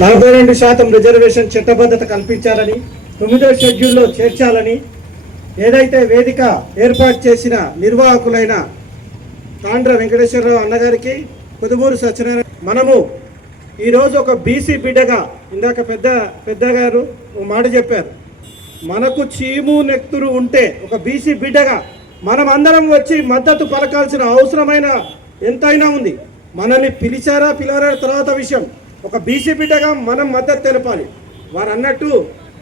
నలభై రెండు శాతం రిజర్వేషన్ చట్టబద్ధత కల్పించాలని తొమ్మిదో షెడ్యూల్లో చేర్చాలని ఏదైతే వేదిక ఏర్పాటు చేసిన నిర్వాహకులైన తాండ్ర వెంకటేశ్వరరావు అన్నగారికి కుదుమూరు సత్యనారాయణ మనము ఈరోజు ఒక బీసీ బిడ్డగా ఇందాక పెద్ద పెద్ద గారు ఒక మాట చెప్పారు. మనకు చీము నెత్తురు ఉంటే ఒక బీసీ బిడ్డగా మనం అందరం వచ్చి మద్దతు పలకాల్సిన అవసరమైన ఎంతైనా ఉంది. మనల్ని పిలిచారా పిలవరా తర్వాత విషయం. ఒక బీసీ బిడ్డగా మనం మద్దతు తెలపాలి. వారు అన్నట్టు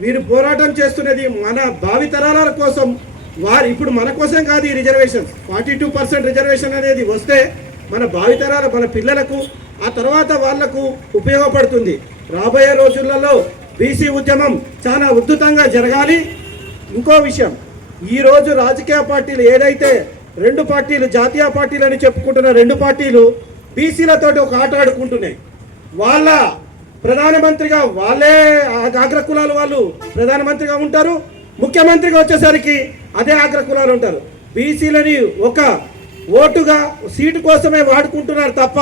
వీరు పోరాటం చేస్తున్నది మన భావితరాల కోసం. వారు ఇప్పుడు మన కోసం కాదు ఈ reservation forty two percent reservation అనేది వస్తే మన భావితరాల మన పిల్లలకు ఆ తర్వాత వాళ్ళకు ఉపయోగపడుతుంది. రాబోయే రోజులలో బీసీ ఉద్యమం చాలా ఉద్ధృతంగా జరగాలి. ఇంకో విషయం ఈరోజు రాజకీయ పార్టీలు ఏదైతే రెండు పార్టీలు జాతీయ పార్టీలు అని చెప్పుకుంటున్న రెండు పార్టీలు బీసీలతోటి ఒక ఆట ఆడుకుంటున్నాయి. వాళ్ళ ప్రధానమంత్రిగా వాళ్ళే ఆగ్ర కులాలు వాళ్ళు ప్రధానమంత్రిగా ఉంటారు. ముఖ్యమంత్రిగా వచ్చేసరికి అదే ఆగ్ర కులాలు ఉంటారు. బీసీలని ఒక ఓటుగా సీటు కోసమే వాడుకుంటున్నారు తప్ప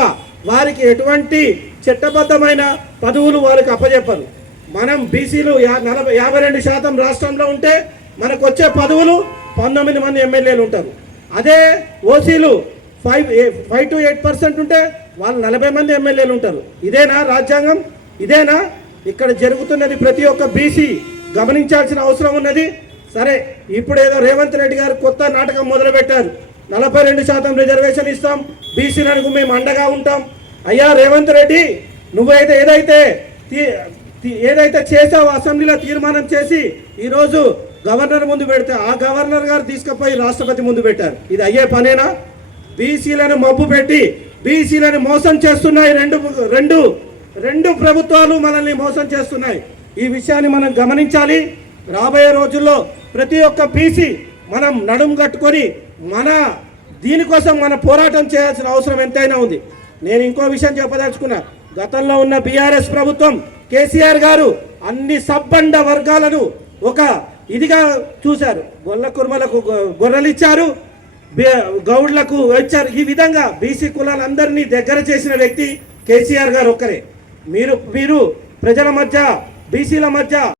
వారికి ఎటువంటి చట్టబద్ధమైన పదవులు వారికి అప్పజెప్పరు. మనం బీసీలు యా- నలభై యాభై రెండు శాతం రాష్ట్రంలో ఉంటే మనకు వచ్చే పదవులు పంతొమ్మిది మంది ఎమ్మెల్యేలు ఉంటారు. అదే ఓసీలు five five to eight percent ఉంటే వాళ్ళు నలభై మంది ఎమ్మెల్యేలు ఉంటారు. ఇదేనా రాజ్యాంగం? ఇదేనా? ఇక్కడ జరుగుతున్నది ప్రతి ఒక్క బీసీ గమనించాల్సిన అవసరం ఉన్నది. సరే ఇప్పుడు ఏదో రేవంత్ రెడ్డి గారు కొత్త నాటకం మొదలు పెట్టారు నలభై రెండు శాతం రిజర్వేషన్ ఇస్తాం. బీసీలకు మేము అండగా ఉంటాం. అయ్యా రేవంత్ రెడ్డి నువ్వైతే ఏదైతే తీ- తీ- ఏదైతే చేసావో అసెంబ్లీలో తీర్మానం చేసి ఈరోజు గవర్నర్ ముందు పెడితే ఆ గవర్నర్ గారు తీసుకుపోయి రాష్ట్రపతి ముందు పెట్టారు. ఇది అయ్యే పనేనా? బీసీలను మబ్బు పెట్టి బీసీలను మోసం చేస్తున్నాయి రెండు రెండు రెండు ప్రభుత్వాలు మనల్ని మోసం చేస్తున్నాయి. ఈ విషయాన్ని మనం గమనించాలి. రాబోయే రోజుల్లో ప్రతి ఒక్క బీసీ మనం నడుము కట్టుకొని మన దీనికోసం మన పోరాటం చేయాల్సిన అవసరం ఎంతైనా ఉంది. నేను ఇంకో విషయం చెప్పదలుచుకున్నా. గతంలో ఉన్న బీఆర్ఎస్ ప్రభుత్వం కేసీఆర్ గారు అన్ని సబ్బండ వర్గాలను ఒక ఇదిగా చూశారు. గొల్ల కుర్మలకు గొర్రెలు ఇచ్చారు గౌడ్లకు వచ్చారు. ఈ విధంగా బీసీ కులాలందరినీ దగ్గర చేసిన వ్యక్తి కేసీఆర్ గారు ఒక్కరే. మీరు మీరు ప్రజల మధ్య బీసీల మధ్య